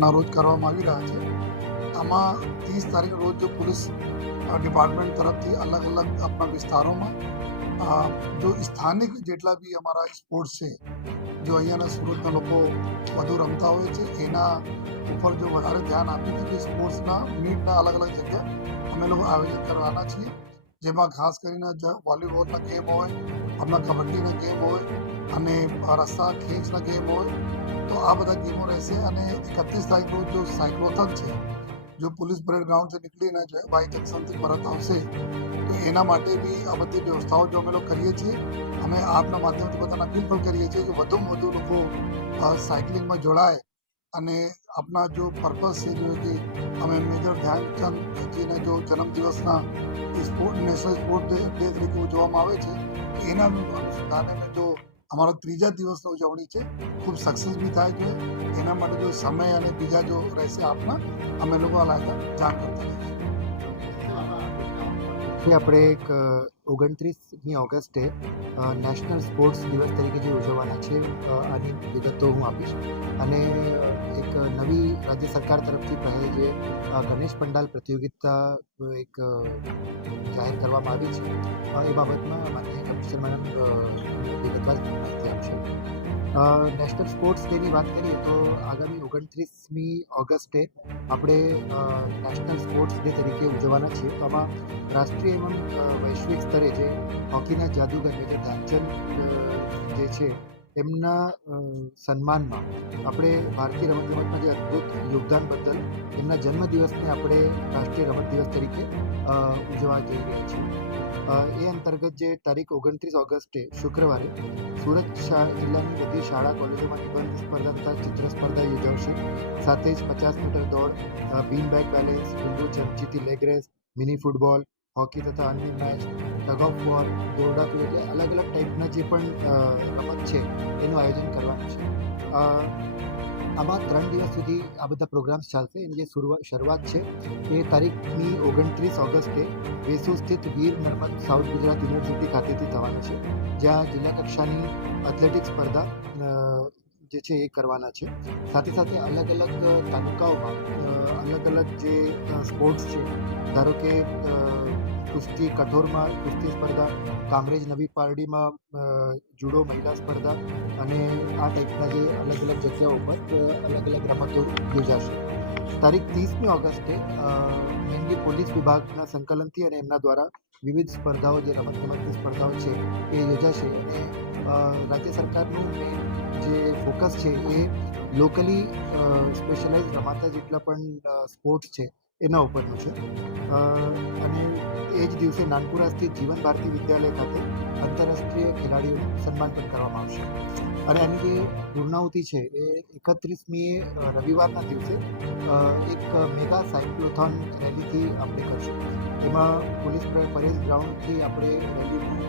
ના રોજ કરવામાં આવી રહ્યા છે આમાં ત્રીસ તારીખ રોજ જો પોલીસ ડિપાર્ટમેન્ટ તરફથી અલગ અલગ આપણા વિસ્તારોમાં જો સ્થાનિક જેટલા બી અમારા સ્પોર્ટ્સ છે જો અહીંયાના સુરતના લોકો વધુ રમતા હોય છે એના ઉપર જો વધારે ધ્યાન આપીને જે સ્પોર્ટ્સના મીટના અલગ અલગ જગ્યા અમે લોકો આયોજન કરવાના છીએ જેમાં ખાસ કરીને વોલીબોલના ગેમ હોય હમણાં કબડ્ડીના ગેમ હોય અને રસ્તા ખેંચના ગેમ હોય તો આ બધા ગેમો રહેશે અને એકત્રીસ તારીખ રોજ જો સાયક્લોથન છે જો પોલીસ પરેડ ગ્રાઉન્ડથી નીકળીને જો બાઈક એક્શનથી પરત આવશે તો એના માટે બી આ બધી વ્યવસ્થાઓ જો અમે લોકો કરીએ છીએ અમે આપના માધ્યમથી બધાને અપીલ પણ કરીએ છીએ કે વધુમાં વધુ લોકો સાયકલિંગમાં જોડાય અને આપના જો પર્પઝ છે જો અમે મેજર ધ્યાનચંદ જીને જો જન્મદિવસના સ્પોર્ટ નેશનલ સ્પોર્ટ ડે તરીકે ઉજવવામાં આવે છે એના અનુસંધાને જો અમારો ત્રીજા દિવસની ઉજવણી છે ખૂબ સક્સેસ બી થાય છે એના માટે જો સમય અને બીજા જો રહેશે આપના અમે લોકો જાણ કરતા આપણે એક ઓગણત્રીસમી ઓગસ્ટે નેશનલ સ્પોર્ટ્સ દિવસ તરીકે જે ઉજવવાના છે આની વિગતો હું આપીશ અને એક નવી રાજ્ય સરકાર તરફથી પહેલ જે ગણેશ પંડાલ પ્રતિયોગિતા એક જાહેર કરવામાં આવી છે એ બાબતમાં માન્ય કમિશનર મેડમ વિગતવાર માહિતી આપશે નેશનલ સ્પોર્ટ્સ ડેની વાત કરીએ તો આગામી ઓગણત્રીસમી ઓગસ્ટે આપણે નેશનલ સ્પોર્ટ્સ ડે તરીકે ઉજવવાના છીએ તો આમાં રાષ્ટ્રીય એવં વૈશ્વિક સ્તરે કરે છે હોકીના જાદુગર મેજર ધ્યાનચંદ જે છે એમના સન્માનમાં આપણે ભારતીય રમત રમતગમતમાં જે અદ્ભુત યોગદાન બદલ એમના જન્મદિવસને આપણે રાષ્ટ્રીય રમત દિવસ તરીકે ઉજવવા જઈ રહ્યા છીએ એ અંતર્ગત જે તારીખ ઓગણત્રીસ ઓગસ્ટે શુક્રવારે સુરત જિલ્લાની બધી શાળા કોલેજોમાં નિબંધ સ્પર્ધા તથા ચિત્ર સ્પર્ધા યોજાશે સાથે જ પચાસ મીટર દોડ બીન બેગ બેલેન્સ ડુંડુ ચમચીથી leg race mini football hockey તથા અન્ય મેચ ટગ ઓફ વોર દોરડાકું એટલે અલગ અલગ ટાઈપના જે પણ રમત છે એનું આયોજન કરવાનું છે આમાં ત્રણ દિવસ સુધી આ બધા પ્રોગ્રામ્સ ચાલશે એની જે શરૂઆત છે એ તારીખની ઓગણત્રીસ ઓગસ્ટે વેસુ સ્થિત વીર નર્મદ સાઉથ ગુજરાત યુનિવર્સિટી ખાતેથી થવાની છે જ્યાં જિલ્લા કક્ષાની એથ્લેટિક સ્પર્ધા જે છે એ કરવાના છે સાથે સાથે અલગ અલગ તાલુકાઓમાં અલગ અલગ જે સ્પોર્ટ્સ છે ધારો કે કુસ્તી કઠોરમાં કુસ્તી સ્પર્ધા કામરેજ નવી પારડીમાં જુડો મહિલા સ્પર્ધા અને આ ટાઈપના જે અલગ અલગ જગ્યાઓ પર અલગ અલગ રમતો યોજાશે તારીખ ત્રીસમી ઓગસ્ટે મેનલી પોલીસ વિભાગના સંકલનથી અને એમના દ્વારા વિવિધ સ્પર્ધાઓ જે રમતગમતની સ્પર્ધાઓ છે એ યોજાશે અને રાજ્ય સરકારનું જે ફોકસ છે એ લોકલી સ્પેશિયલાઇઝ રમાતા જેટલા પણ સ્પોર્ટ્સ છે એના ઉપરનું છે અને એ જ દિવસે નાનપુરા સ્થિત જીવન ભારતી વિદ્યાલય ખાતે આંતરરાષ્ટ્રીય ખેલાડીઓનું સન્માન પણ કરવામાં આવશે અને એની જે પૂર્ણાહુતિ છે એ એકત્રીસમીએ રવિવારના દિવસે એક મેગા સાયક્લોથોન રેલીથી આપણે કરશું એમાં પોલીસ પરેડ ગ્રાઉન્ડથી આપણે રેલીનું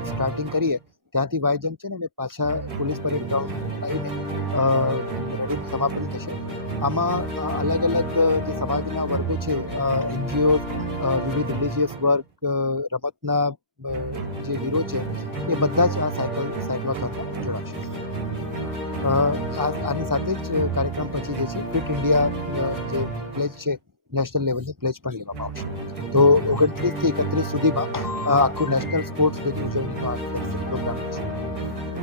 સ્ટાર્ટિંગ કરીએ ત્યાંથી વાય જંકશન અને પાછા પોલીસ પરેડ ગ્રાઉન્ડ આવીને સમાપન થશે આમાં અલગ અલગ જે સમાજના વર્ગો છે એનજીઓ વિવિધ રિલિજિયસ વર્ક રમતના જે હીરો છે એ બધા જ આ સાયકલ સાયકલોથોનમાં જોડાશે આની સાથે જ કાર્યક્રમ પછી જે છે ફિટ ઇન્ડિયા જે પ્લેજ છે નેશનલ લેવલની પ્લેજ પણ લેવામાં આવશે તો ઓગણત્રીસથી એકત્રીસ સુધીમાં આખું નેશનલ સ્પોર્ટ્સ ડેની ઉજવણીનો આ પ્રોગ્રામ છે